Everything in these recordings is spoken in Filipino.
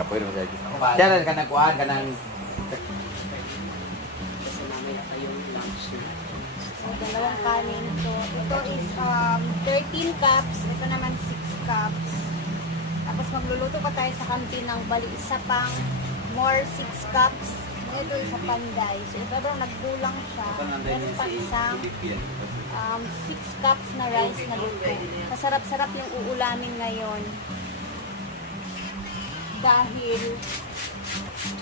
kapoy mo dito. Diyan ka nagkuhan ka ng dalawang kanin to. Ito is 13 cups. Ito naman 6 cups. Tapos magluluto pa tayo sa kantin ng bali isa pang more 6 cups. Ito isa panday. So ito daw nagkulang siya. Meron pa isang 6 cups na rice na luto. Masarap-sarap yung uulamin ngayon. Dahil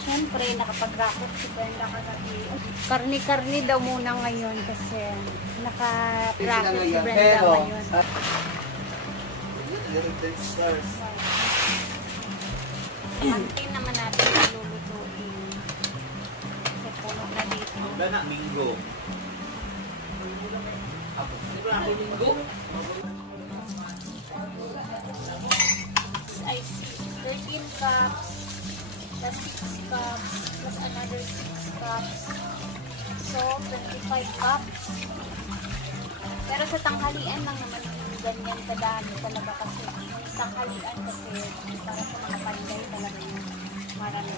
siyempre, nakapag-rakot si Brenda kagabi. Karni-karni daw muna ngayon kasi naka-rakot si Brenda ngayon. Kantin naman natin ang lulutuin. Kasi puno na dito. wala na, minggo. Ako minggo? I see 13 cups. Plus 6 cups, plus another 6 cups. So, 25 cups. Pero sa tanghalian lang naman yung ganyan kadami talaga kasi yung tanghalian kasi para sa mga panday talaga yung marami.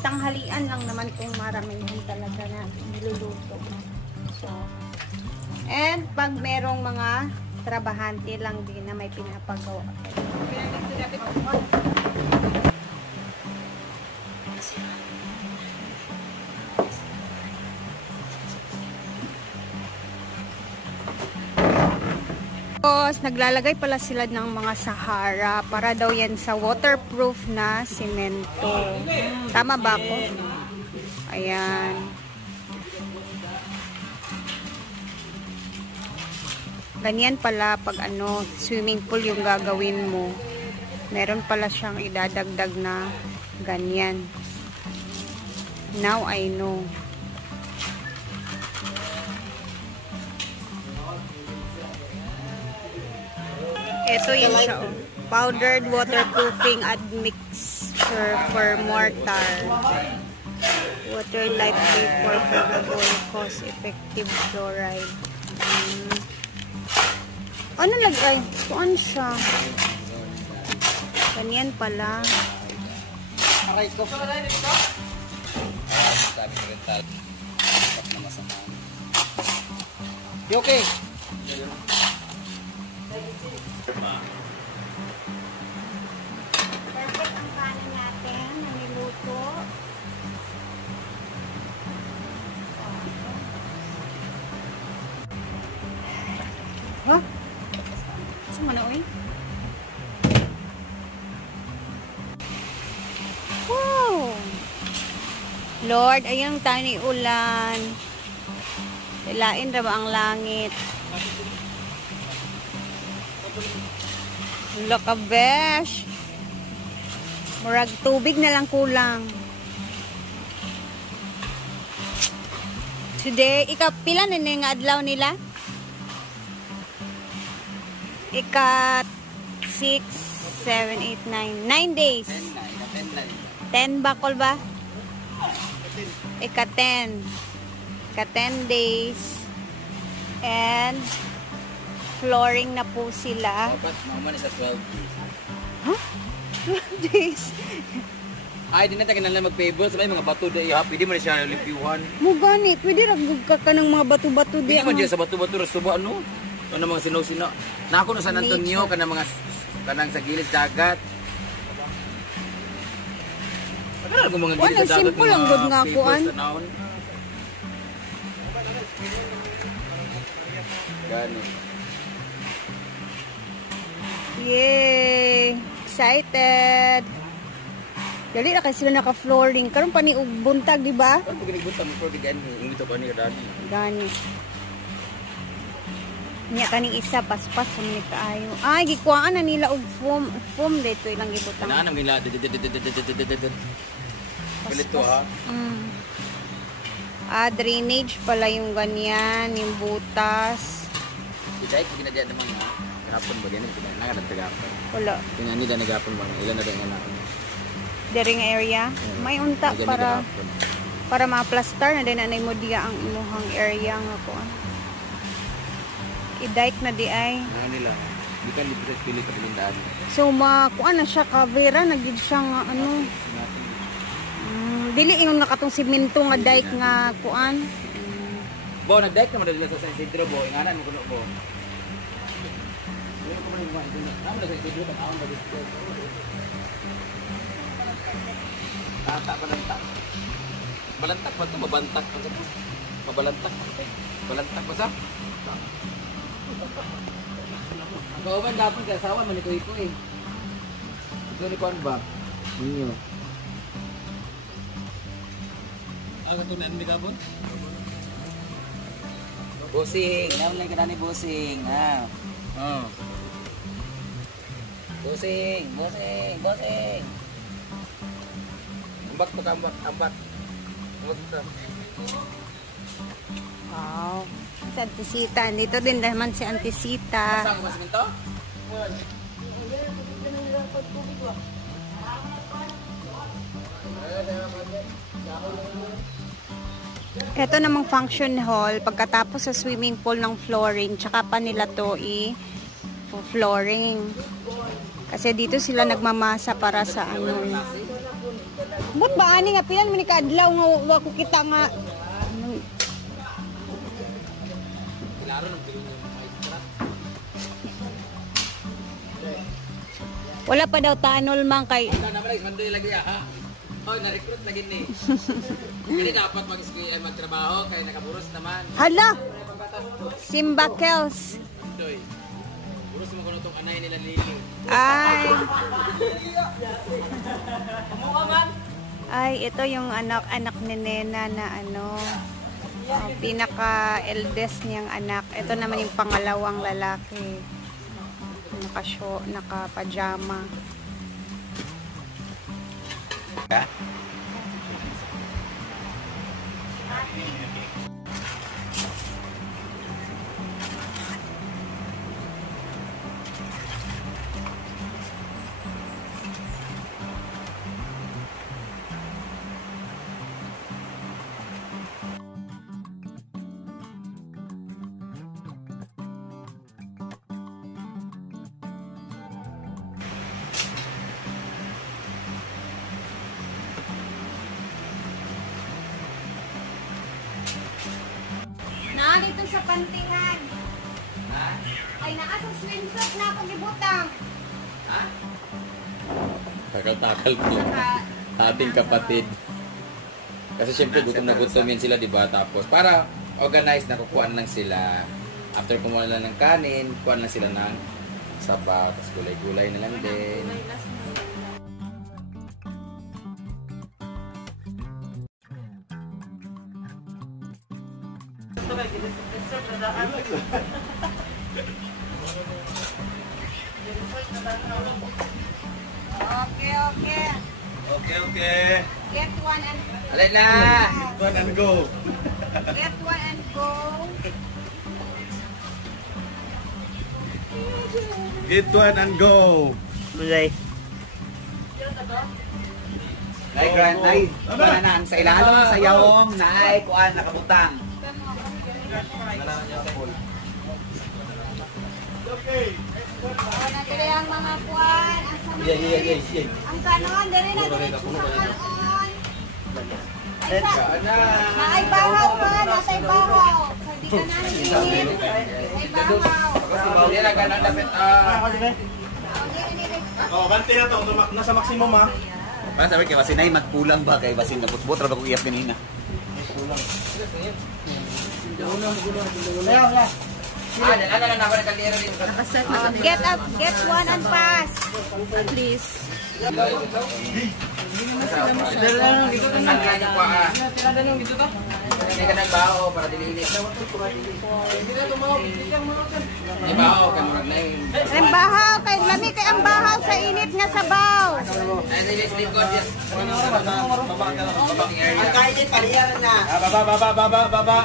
Tanghalian lang naman kung maramihan talaga na niluluto. So, and pag merong mga trabahante lang din na may pinapagawa. Tapos, naglalagay pala sila ng mga Sahara para daw yan sa waterproof na simento. Tama ba ako? Ayan. Ganyan pala pag swimming pool yung gagawin mo. Meron pala siyang idadagdag na ganyan. Now I know. Ito yung siya, oh. Powdered waterproofing admixture for mortar. Water life vapor for cost-effective fluoride. Ano lagay? Kuan siya? Ganyan pala. Aray ko. Sabi ko rin tayo. Kapag na masamahan. Okay. Perfect ang kanin natin na niluto. Ha? Saan na, uy? Wow! Lord, ayang tani ulan. Ilain ra ba ang langit? Loka besh. Murag tubig na lang kulang. Today, pila na nga adlaw nila? Ika 6, 7, 8, 9. 9 days. 10 bakol ba? Ika 10. Ika 10 days. And flooring na po sila. Dapat mama sa 12 days. Huh? 12 days? Ay, di na tayo na mag-payable. Sabay mga bato dahil ha. Pwede mo na siya lipiwan. Mo gani, pwede ragug ka ng mga bato-bato di. Pwede mo dyan sa bato-bato rasubo ano? Ano mga sinaw-sinaw. Na ako na San Antonio, kanang sa gilid dagat. Ano kung mga gilid sa dagat? Simple lang good nga kuan. Gani. Yay! Excited! Dali na kasi sila naka-flooring. Karon pa ni buntag, di ba? Ano pag ginigbuntag mo for the gani? Ingito pa ni Dani. Gani. Nya kaning isa paspas sa ni kaayo. Ay gikuhaan na nila og foam dito ilang ibutang. Anam nila. Palito ha. Drainage pala yung ganyan, yung butas. Dahil kinadya naman ha. Gapon ba ganun? Nangarap tagapon. Wala. Kanya nila nagapon ba? Ilan na rin nga na. Dering area. May unta para Para ma-plaster na din na mo diya ang imuhang area nga ko. I-dike na di ay. Ano nila? Di ka libre pili ka pinundaan. So kuan na siya kavera nagid siya nga ano. Dili ingon nga katong simento nga dike nga kuan. Bo, nag-dike naman dito sa San Isidro, bo. Inganan mo kuno, bo. Ano ko man yung mga ito? Ano na sa Isidro, pag-aon ba dito? Tata, balantak. Balantak ba ito? Mabantak pa sa ito? Mabalantak pa ito? Balantak pa sa? Ang kauban dapat ka, asawa, manito-ito eh. Ito ni Kuan ba? Ninyo. Aga ito na ni Gabon? Busing, naman lang kita ni Busing, ha? Oh. Busing, Busing, Busing. Ambak to, ambak, ambak. Wow. Si Auntie Sita. Dito din naman si Auntie Sita. Saan ko ba siminto? Ito namang function hall, pagkatapos sa swimming pool ng flooring, tsaka pa nila to flooring. Kasi dito sila nagmamasa para sa ano. But ba ani nga pinan man ka adlaw nga wa ko kita nga wala pa daw tanol man kay. Wala na balik mandoy lagi ha. Oh, na-recruit lagi ni. Hindi dapat magtrabaho kay nakaburos naman. Hala. Simba Kels. Doy. Buros mo kuno tong anay nila Lili. Ay. Ay, ito yung anak ni Nena na ano, pinaka-eldest niyang anak. Ito naman yung pangalawang lalaki. Naka-pajama. Ha? Dito sa pantingan. Ha? Ay, naasa swimsuit na akong ibutang. Ha? Takal-takal po. Ating kapatid. Kasi syempre gutom na gutom yan sila, diba? Tapos para organize na kukuhaan lang sila. After kumuha lang ng kanin, kuhaan lang sila ng sabaw. Tapos gulay-gulay na lang din. Okay, okay. Okay. Get one and Alay na! One and go. get one and go. Get one and go. Mulay. Nay, grand, nay. Bananan sa ilalong sa yawong, nay, kuan, nakabutang. Na diri ang mga kuan, ang kanon diri na diri sa kanon. Ay ay bahaw pa, natay bahaw. Hindi ka na hingin. Ay bahaw. Hindi na ganang dapat. Oh, bante na to. Nasa maximum ha. Para sabi kay Basinay magkulang ba kay Basin nabutbot ra ba ko iyap kanina. Ano na naman kalira din. Get one and pass. Please. Hindi ka nagbaho para dilinis. Hindi baho, kaya marag na yun. Ang bahaw kay lami kay ang bahaw sa init nga sabaw. Ay, dilis lingkod yan. Ang kainin paliyaran na. Baba.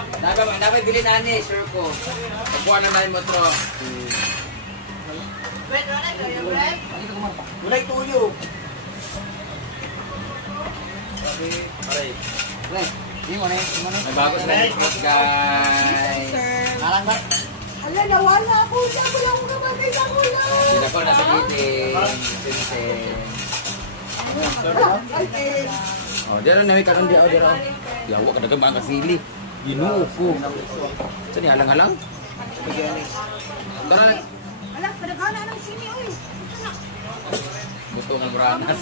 Dapat bilhin na ni, sure ko. Kukuha na tayo motro. Mulay tuyo. Pre, May bago sila support, guys. Alang ba? Ala, nawala ako. Siya ko lang kumagay sa kulang. Sila po nasa meeting. Sinsen. Oh, dia na nawi karon dia dia. Yawa ka dagang mga kasili. Ginoo ko. Sa ni halang-halang. Tara. Ala, padagana ng sini, oy. Buto ng buranas.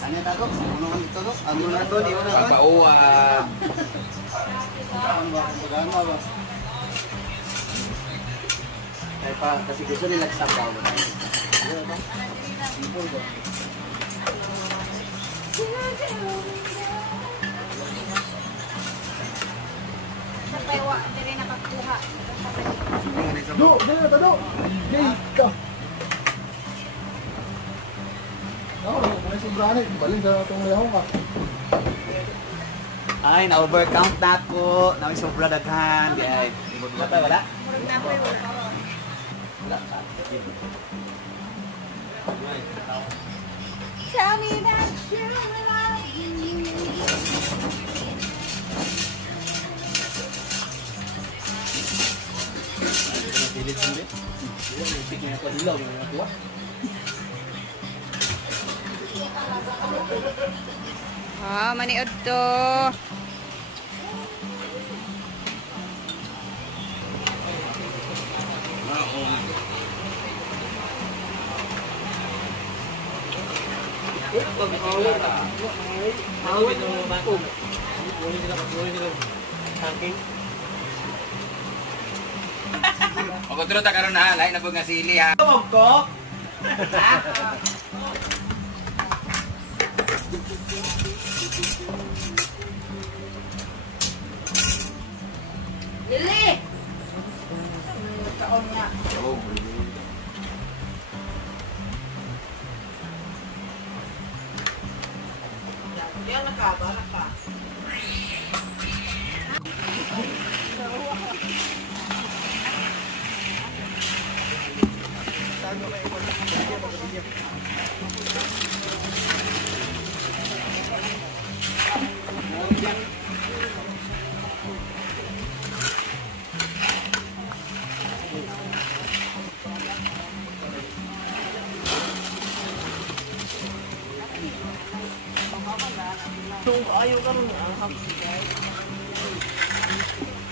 Ano tato? Ano ang tato? Ano na to? Di mo na to? Papauwan. Ano ba? Ano ba? Ay pa, kasi gusto nila sabaw ba? Sa pewa, dire nakakuha. Do, dali na do. Hey, ka. May sobrano, baling sa itong mayahong ka. Ay, na-overcount na ako. Naway sobra daghan. Di ay. Wala? Wala? Murag na po yun. Tell me that you love me. Ah, maniod to. O kontrol ta karon ha, lain na pud nga sili ha. Lili! Taon nga. Yan nakaba.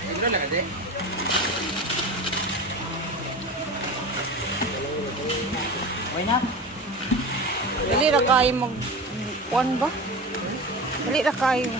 Kontrol lang kasi. Dali ra kayo mag kuan ba? Dali ra kayo.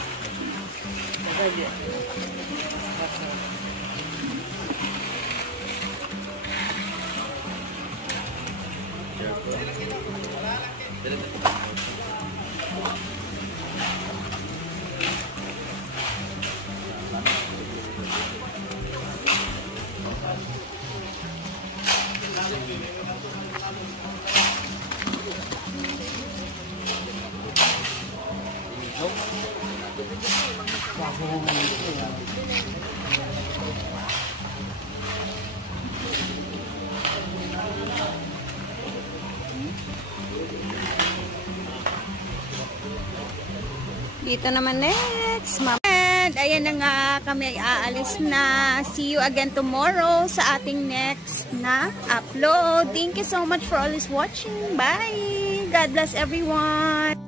Dito naman next, and ayan na nga, kami ay aalis na. See you again tomorrow sa ating next na upload. Thank you so much for always watching. Bye! God bless everyone!